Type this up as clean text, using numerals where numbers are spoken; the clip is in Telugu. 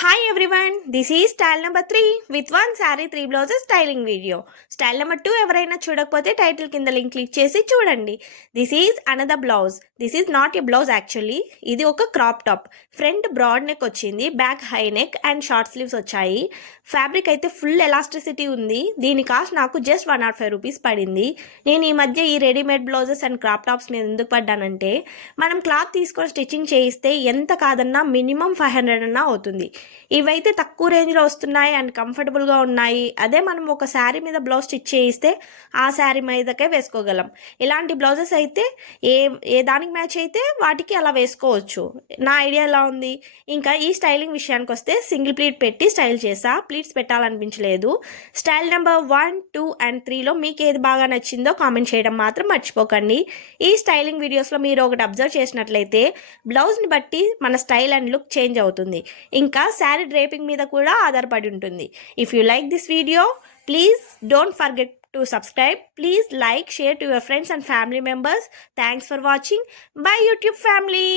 Hi everyone, this is style number 3 with one saree 3 blouses styling video. Style number 2 ఎవరైనా చూడకపోతే టైటిల్ కింద లింక్ క్లిక్ చేసి చూడండి. This is another blouse. This is not a blouse actually. ఇది ఒక crop top. Front broad neck వచ్చింది, back high neck and short sleeves వచ్చాయి. ఫ్యాబ్రిక్ అయితే ఫుల్ ఎలాస్టిసిటీ ఉంది. దీని కాస్ట్ నాకు జస్ట్ 105 రూపీస్ పడింది. నేను ఈ మధ్య ఈ readymade blouses and crop tops మీద ఎందుకు పడ్డానంటే మనం క్లాత్ తీసుకొని స్టిచ్చింగ్ చేయిస్తే ఎంత కాదన్నా మినిమం 500 అన్నా అవుతుంది. ఇవైతే తక్కువ రేంజ్లో వస్తున్నాయి అండ్ కంఫర్టబుల్గా ఉన్నాయి. అదే మనం ఒక శారీ మీద బ్లౌజ్ స్టిచ్ చేయిస్తే ఆ శారీ మీదకే వేసుకోగలం. ఇలాంటి బ్లౌజెస్ అయితే ఏ దానికి మ్యాచ్ అయితే వాటికి అలా వేసుకోవచ్చు. నా ఐడియా ఎలా ఉంది. ఇంకా ఈ స్టైలింగ్ విషయానికి వస్తే సింగిల్ ప్లీట్ పెట్టి స్టైల్ చేసా, ప్లీట్స్ పెట్టాలనిపించలేదు. స్టైల్ నెంబర్ 1, 2 అండ్ 3లో మీకు ఏది బాగా నచ్చిందో కామెంట్ చేయడం మాత్రం మర్చిపోకండి. ఈ స్టైలింగ్ వీడియోస్లో మీరు ఒకటి అబ్జర్వ్ చేసినట్లయితే బ్లౌజ్ని బట్టి మన స్టైల్ అండ్ లుక్ చేంజ్ అవుతుంది. ఇంకా శారీ డ్రేపింగ్ మీద కూడా ఆధారపడి ఉంటుంది. If you like this video, please don't forget to subscribe. Please like, share to your friends and family members. Thanks for watching. Bye YouTube family.